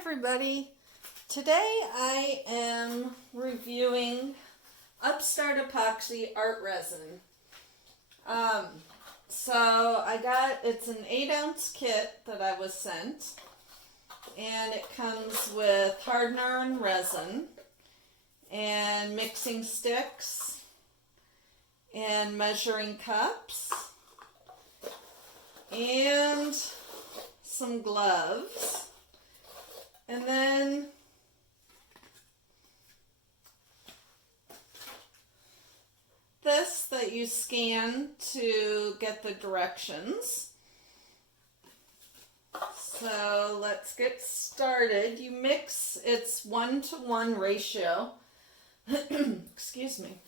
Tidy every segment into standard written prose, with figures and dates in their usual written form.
everybody. Today I am reviewing Upstart epoxy art resin. It's an 8-ounce kit that I was sent, and it comes with hardener and resin and mixing sticks and measuring cups and some gloves. And then this that you scan to get the directions. So let's get started. You mix, it's 1-to-1 ratio. Excuse me.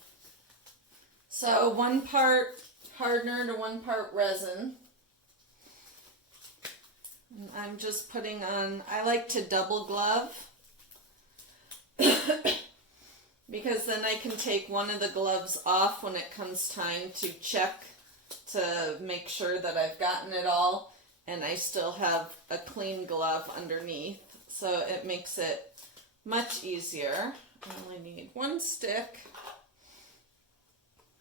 So 1 part hardener to 1 part resin. I'm just putting on, I like to double glove because then I can take one of the gloves off when it comes time to check to make sure that I've gotten it all and I still have a clean glove underneath. So it makes it much easier. I only need 1 stick.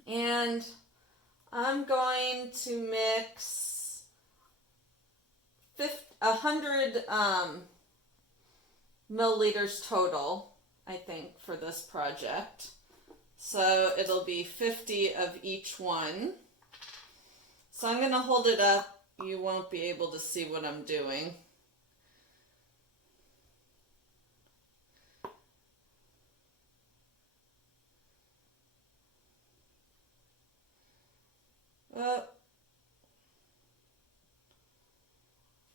And I'm going to mix 100 milliliters total, I think, for this project. So it'll be 50 of each one. So I'm going to hold it up. You won't be able to see what I'm doing.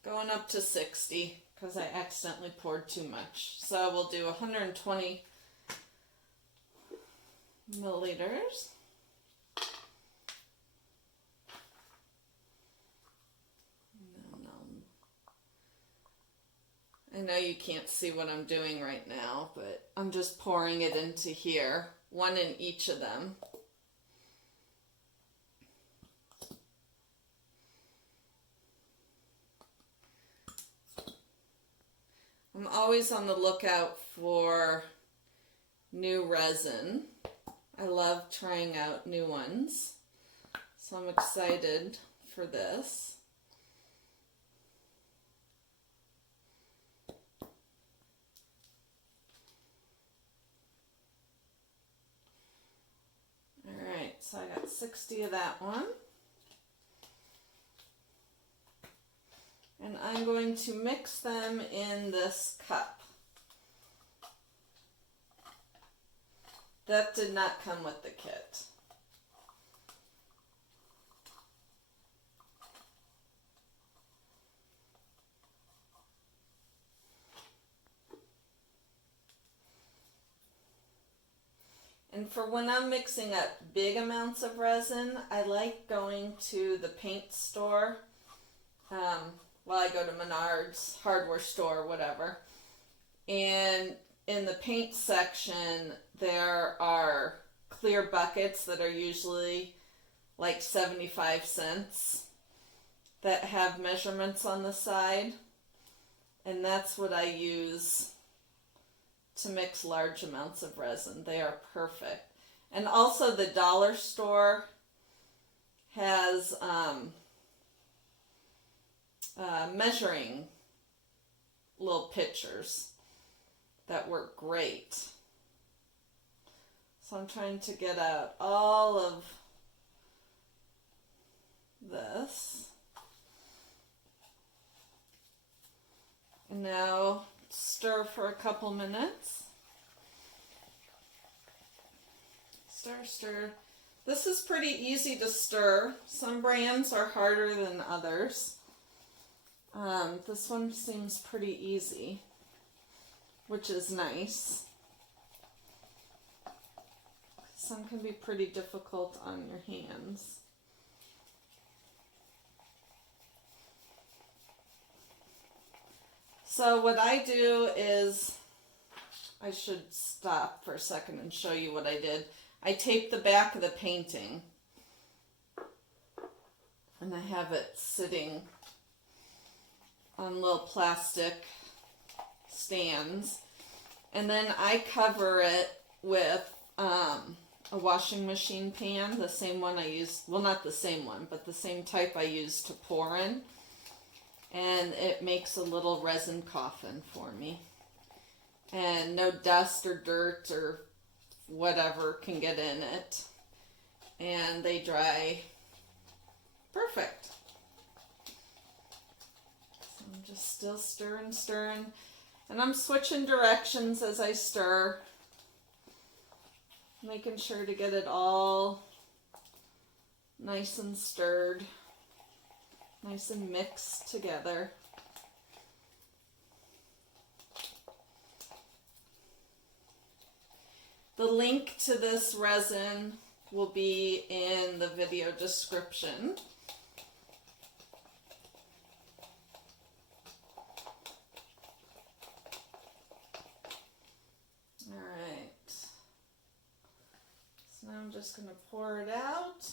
Going up to 60 because I accidentally poured too much. So we'll do 120 milliliters. I know you can't see what I'm doing right now, but I'm just pouring it into here, 1 in each of them. I'm always on the lookout for new resin. I love trying out new ones, so I'm excited for this. Alright, so I got 60 of that one. And I'm going to mix them in this cup. That did not come with the kit. And for when I'm mixing up big amounts of resin, I like going to the paint store. Well, I go to Menards, hardware store, whatever. And in the paint section, there are clear buckets that are usually like 75 cents that have measurements on the side. And that's what I use to mix large amounts of resin. They are perfect. And also the dollar store has measuring little pitchers that work great. So I'm trying to get out all of this. And now stir for a couple minutes. Stir, stir. This is pretty easy to stir. Some brands are harder than others. This one seems pretty easy, which is nice. Some can be pretty difficult on your hands. So what I do is, I should stop for a second and show you what I did. I taped the back of the painting, and I have it sitting on little plastic stands. And then I cover it with a washing machine pan, the same one I use, well, not the same one, but the same type I use to pour in. And it makes a little resin coffin for me. And no dust or dirt or whatever can get in it. And they dry perfect. So I'm just still stirring. And I'm switching directions as I stir. Making sure to get it all nice and stirred. Nice and mixed together. The link to this resin will be in the video description. All right. So now I'm just going to pour it out.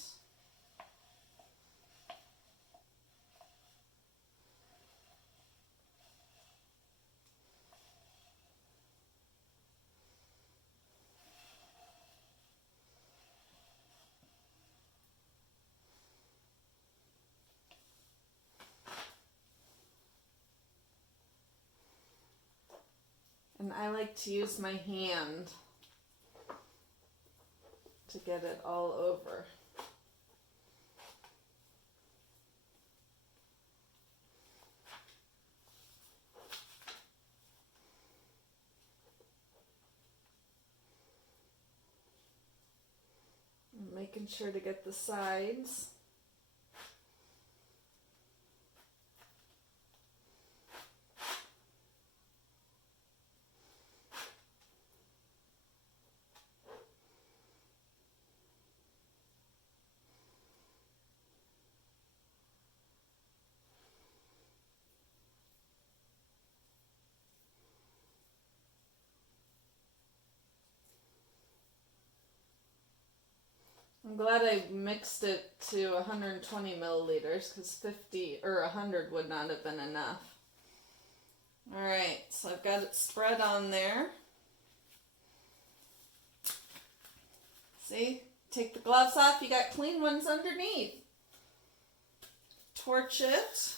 And I like to use my hand to get it all over. And making sure to get the sides. I'm glad I mixed it to 120 milliliters because 50 or 100 would not have been enough. Alright, so I've got it spread on there. See? Take the gloves off, you got clean ones underneath. Torch it.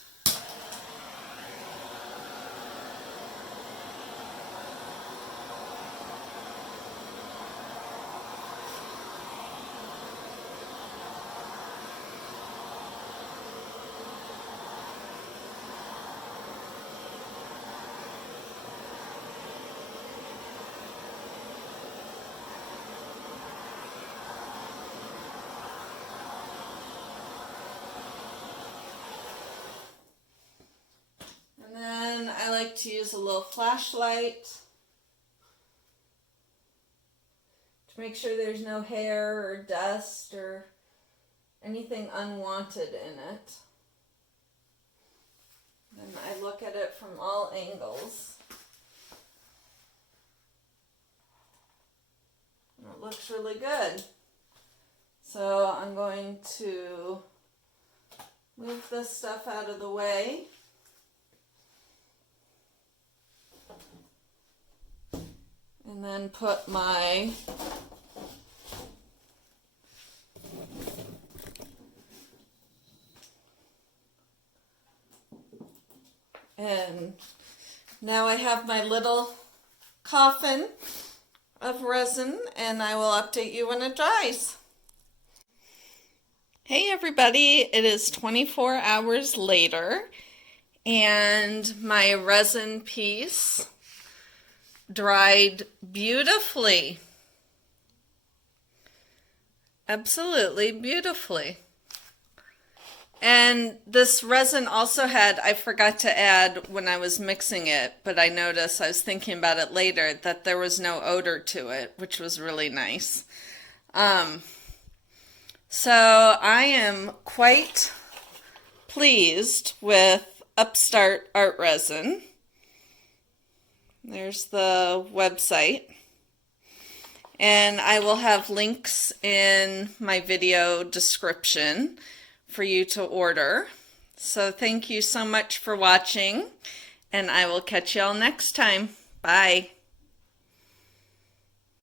I like to use a little flashlight to make sure there's no hair or dust or anything unwanted in it. And I look at it from all angles. And it looks really good. So I'm going to move this stuff out of the way. And then put my and now I have my little coffin of resin, and I will update you when it dries. Hey everybody, it is 24 hours later, and my resin piece dried beautifully. Absolutely beautifully. And this resin also had, I forgot to add when I was mixing it, but I noticed, I was thinking about it later, that there was no odor to it, which was really nice. So I am quite pleased with Upstart Art Resin. There's the website, and I will have links in my video description for you to order. So thank you so much for watching, And I will catch y'all next time. Bye.